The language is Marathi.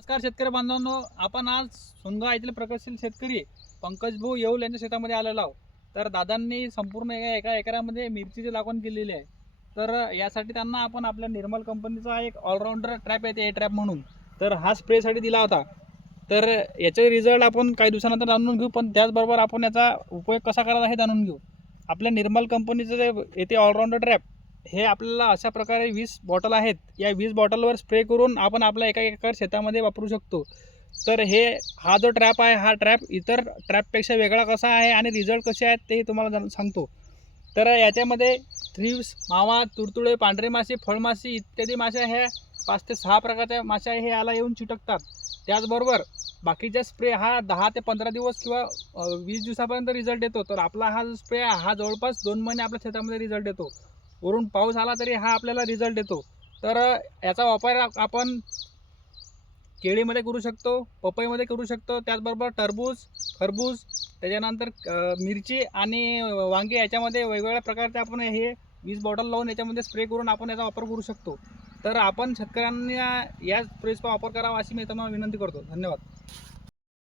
नमस्कार शेतकरी बांधवांनो, आपण आज सोनगाव येथील प्रगतशील शेतकरी पंकज भाऊ येऊल यांच्या शेतामध्ये आलेलो आहोत. तर दादांनी संपूर्ण एका एकरामध्ये मिरचीची लागवड केलेली आहे. तर यासाठी त्यांना आपण आपल्या निर्मल कंपनीचा एक ऑलराऊंडर ट्रॅप येते ए ट्रॅप म्हणून, तर हा स्प्रेसाठी दिला होता. तर याचे रिझल्ट आपण काही दिवसानंतर जाणून घेऊ, पण त्याचबरोबर आपण याचा उपयोग कसा करायचा हे जाणून घेऊ. आपल्या निर्मल कंपनीचं जे येते ऑलराऊंडर ट्रॅप, हे आपल्याला अशा प्रकारे 20 बॉटल आहेत. या 20 बॉटलवर स्प्रे करून आपण आपल्या एका एकर शेतामध्ये वापरू शकतो. तर हा जो ट्रॅप आहे, हा ट्रॅप इतर ट्रॅपपेक्षा वेगळा कसा आहे आणि रिझल्ट कसे आहेत ते तुम्हाला सांगतो. तर याच्यामध्ये थ्रिप्स, मावा, तुडतुडे, पांढरे माशी, फळमाशी इत्यादी माशा ह्या 5 ते 6 प्रकारच्या माशा हे याला येऊन चिटकतात. त्याचबरोबर बाकीचा स्प्रे हा 10 ते 15 दिवस किंवा 20 दिवसापर्यंत रिझल्ट देतो. तर आपला हा जो स्प्रे आहे हा जवळपास 2 महिने आपल्या शेतामध्ये रिझल्ट देतो. वरून पाऊस आला तरी हा आपल्याला रिझल्ट देतो. तर याचा वापर आपण केळीमध्ये करू शकतो, पपईमध्ये करू शकतो, त्याचबरोबर टरबूज, खरबूज, त्याच्यानंतर मिरची आणि वांगे याच्यामध्ये वेगवेगळ्या प्रकारचे आपण हे 20 बॉटल लावून याच्यामध्ये स्प्रे करून आपण याचा वापर करू शकतो. तर आपण शेतकऱ्यांना या स्प्रेचा वापर करावा अशी मी तुम्हाला विनंती करतो. धन्यवाद.